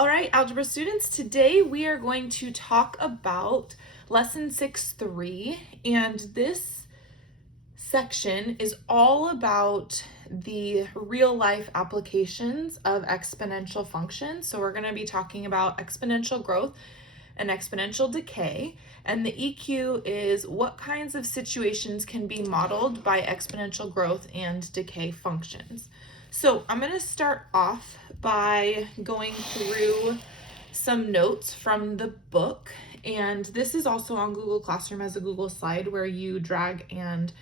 All right, algebra students, today we are going to talk about lesson 6.3, and this section is all about the real life applications of exponential functions. So we're going to be talking about exponential growth and exponential decay, and the EQ is what kinds of situations can be modeled by exponential growth and decay functions. So I'm going to start off by going through some notes from the book, and this is also on Google Classroom as a Google slide where you drag and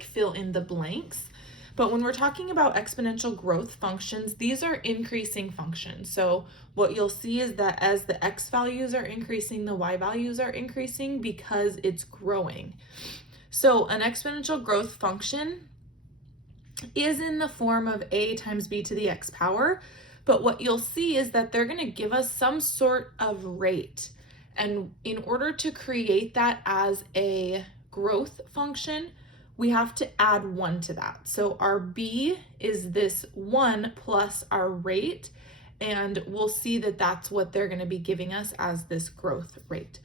fill in the blanks. But when we're talking about exponential growth functions, these are increasing functions. So what you'll see is that as the x values are increasing, the y values are increasing because it's growing. So an exponential growth function is in the form of a times b to the x power, but what you'll see is that they're going to give us some sort of rate. And in order to create that as a growth function, we have to add 1 to that. So our b is this 1 plus our rate, and we'll see that that's what they're going to be giving us as this growth rate.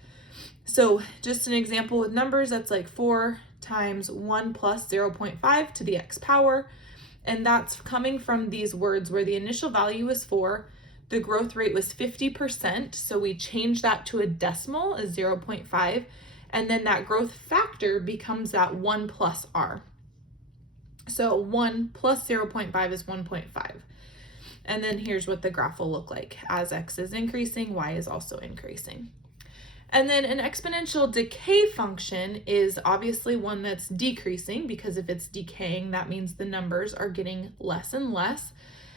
So just an example with numbers, that's like 4 times 1 plus 0.5 to the x power, and that's coming from these words where the initial value was 4, the growth rate was 50%, so we change that to a decimal as 0.5, and then that growth factor becomes that 1 plus r. So 1 plus 0.5 is 1.5. And then here's what the graph will look like. As x is increasing, y is also increasing. And then an exponential decay function is obviously one that's decreasing, because if it's decaying, that means the numbers are getting less and less.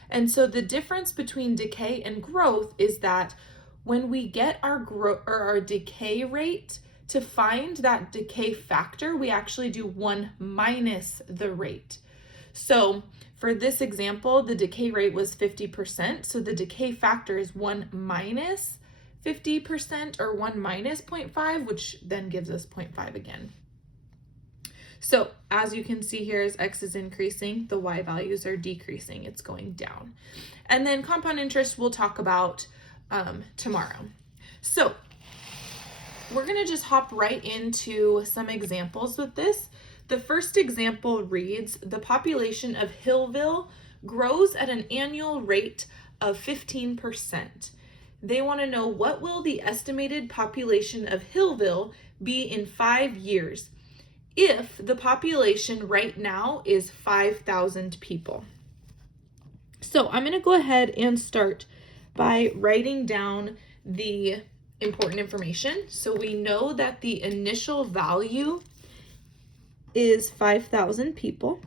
And so the difference between decay and growth is that when we get our decay rate, to find that decay factor, we actually do 1 minus the rate. So for this example, the decay rate was 50%, so the decay factor is 1 minus 50%, or 1 minus 0.5, which then gives us 0.5 again. So as you can see here, as x is increasing, the y values are decreasing, it's going down. And then compound interest we'll talk about tomorrow. So we're going to just hop right into some examples with this. The first example reads, the population of Hillville grows at an annual rate of 15%. They want to know, what will the estimated population of Hillville be in 5 years if the population right now is 5,000 people? So I'm going to go ahead and start by writing down the important information. So we know that the initial value is 5,000 people.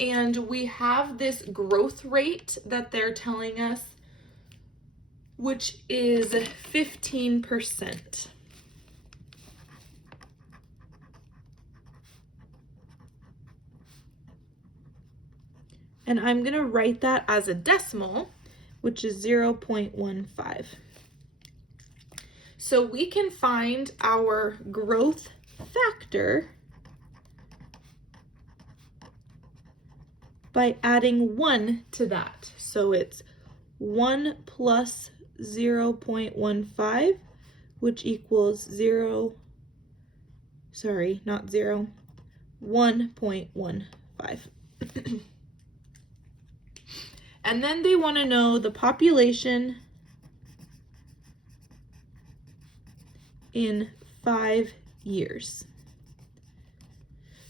And we have this growth rate that they're telling us, which is 15%. And I'm going to write that as a decimal, which is 0.15. So we can find our growth factor by adding 1 to that. So it's 1 plus 0.15, which equals 1.15. And then they want to know the population in 5 years.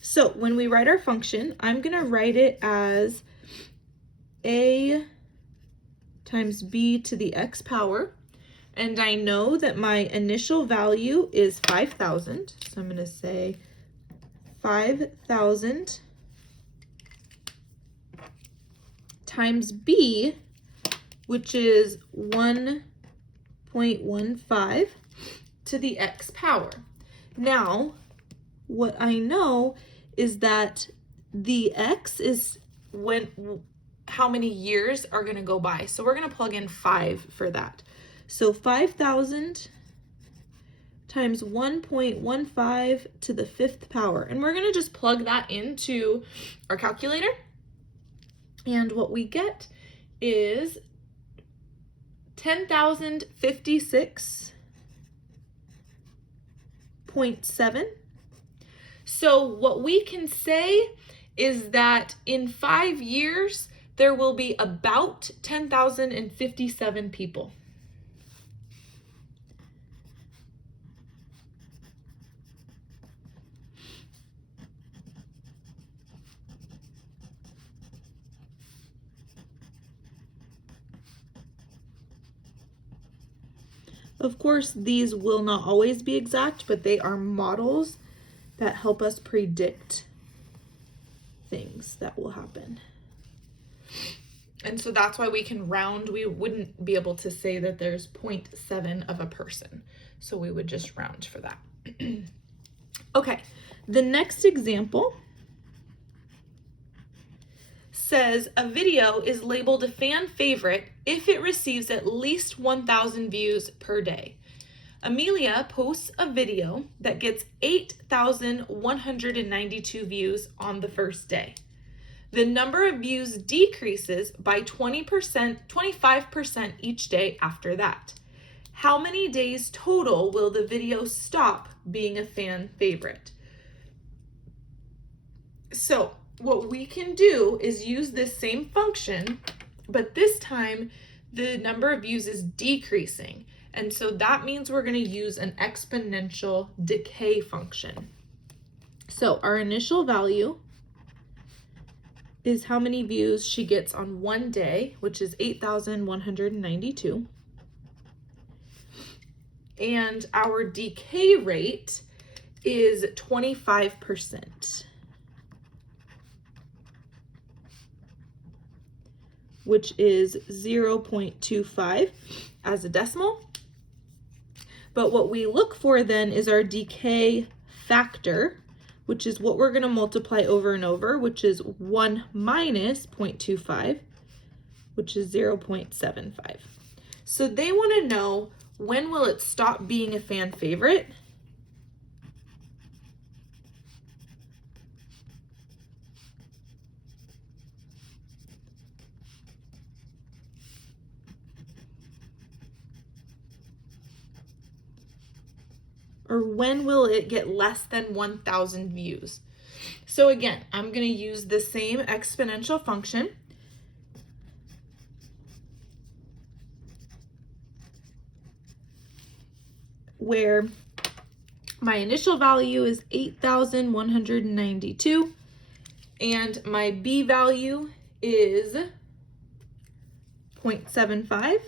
So when we write our function, I'm going to write it as a times b to the x power. And I know that my initial value is 5,000. So I'm going to say 5,000 times b, which is 1.15 to the x power. Now, what I know is that the x is how many years are going to go by. So we're going to plug in 5 for that. So 5,000 times 1.15 to the 5th power. And we're going to just plug that into our calculator. And what we get is 10,056.7. So what we can say is that in 5 years, there will be about 10,057 people. Of course, these will not always be exact, but they are models that help us predict things that will happen. And so that's why we can round. We wouldn't be able to say that there's 0.7 of a person. So we would just round for that. Okay, the next example says a video is labeled a fan favorite if it receives at least 1,000 views per day. Amelia posts a video that gets 8,192 views on the first day. The number of views decreases by 25% each day after that. How many days total will the video stop being a fan favorite? So what we can do is use this same function, but this time the number of views is decreasing. And so that means we're going to use an exponential decay function. So our initial value is how many views she gets on one day, which is 8,192. And our decay rate is 25%. Which is 0.25 as a decimal. But what we look for then is our decay factor, which is what we're going to multiply over and over, which is 1 minus 0.25, which is 0.75. So they want to know, when will it stop being a fan favorite? Or when will it get less than 1,000 views? So again, I'm going to use the same exponential function. Where my initial value is 8,192 and my B value is 0.75.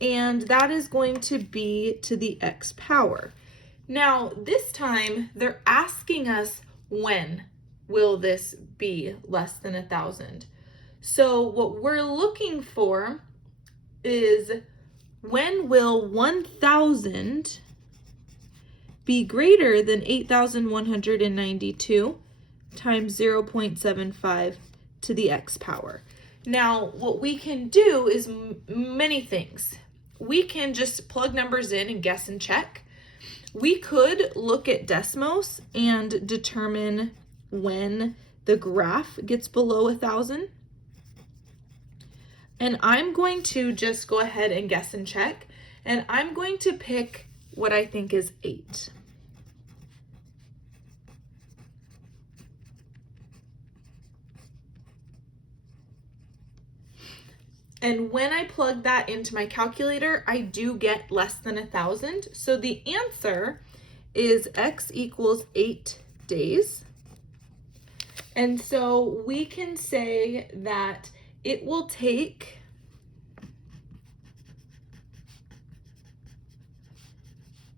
And that is going to be to the x power. Now, this time they're asking us, when will this be less than 1,000? So what we're looking for is, when will 1,000 be greater than 8,192 times 0.75 to the x power? Now, what we can do is many things. We can just plug numbers in and guess and check. We could look at Desmos and determine when the graph gets below 1,000. And I'm going to just go ahead and guess and check. And I'm going to pick what I think is 8. And when I plug that into my calculator, I do get less than 1,000. So the answer is x equals 8 days. And so we can say that it will take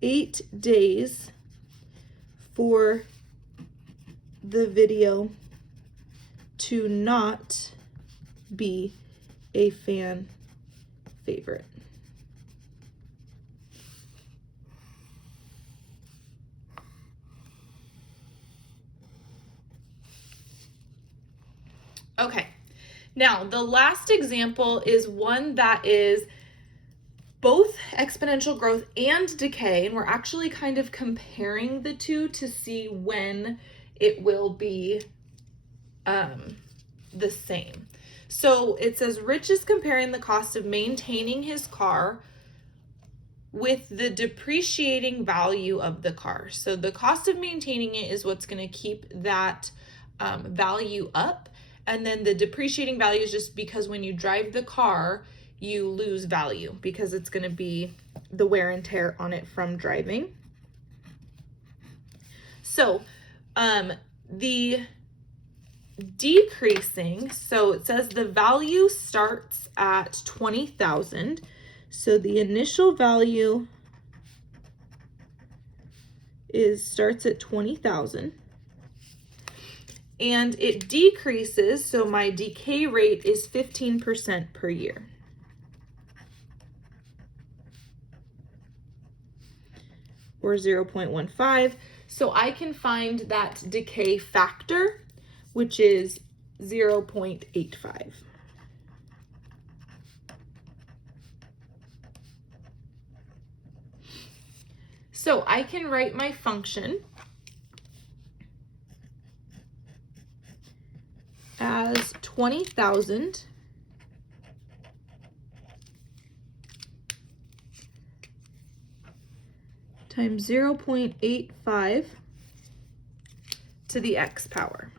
8 days for the video to not be a fan favorite. Okay, now the last example is one that is both exponential growth and decay, and we're actually kind of comparing the two to see when it will be the same. So it says Rich is comparing the cost of maintaining his car with the depreciating value of the car. So the cost of maintaining it is what's going to keep that value up. And then the depreciating value is just because when you drive the car, you lose value because it's going to be the wear and tear on it from driving. So the decreasing, so it says the value starts at 20,000. So the initial value starts at 20,000. And it decreases, so my decay rate is 15% per year. Or 0.15. So I can find that decay factor, which is 0.85. So I can write my function as 20,000 times 0.85 to the x power.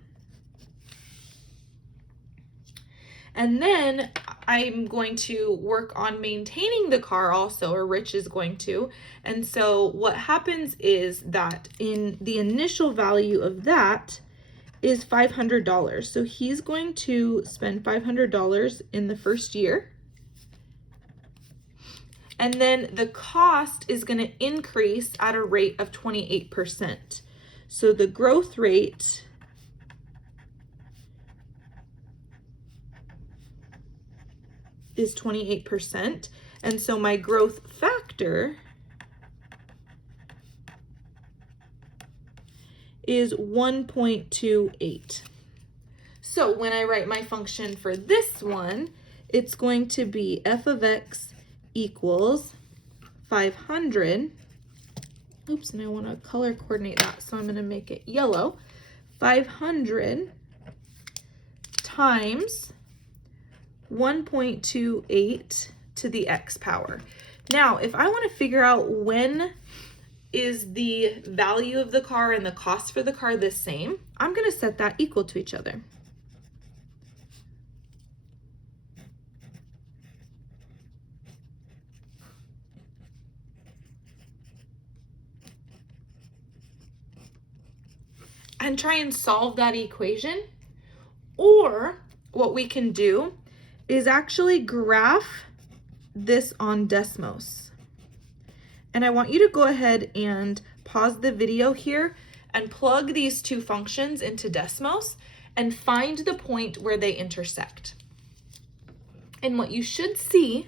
And then I'm going to work on maintaining the car also, or Rich is going to. And so what happens is that in the initial value of that is $500. So he's going to spend $500 in the first year. And then the cost is going to increase at a rate of 28%. So the growth rate is 28%. And so my growth factor is 1.28. So when I write my function for this one, it's going to be f of x equals 500. Oops, and I want to color coordinate that, so I'm going to make it yellow. 500 times 1.28 to the x power. Now, if I want to figure out when is the value of the car and the cost for the car the same, I'm going to set that equal to each other. And try and solve that equation. Or what we can do is actually graph this on Desmos. And I want you to go ahead and pause the video here and plug these two functions into Desmos and find the point where they intersect. And what you should see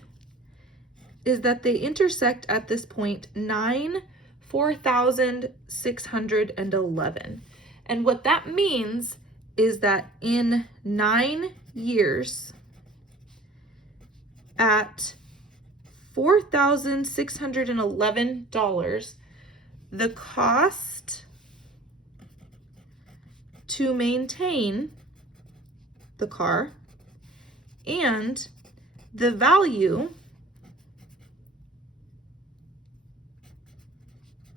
is that they intersect at this point 4,611. And what that means is that in 9 years, at $4,611, the cost to maintain the car and the value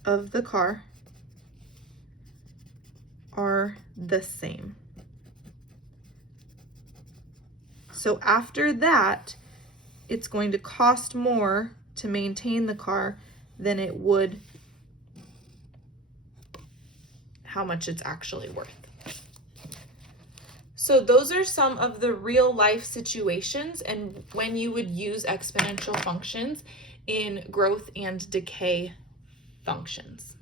of the car are the same. So after that, it's going to cost more to maintain the car than it would how much it's actually worth. So those are some of the real life situations and when you would use exponential functions in growth and decay functions.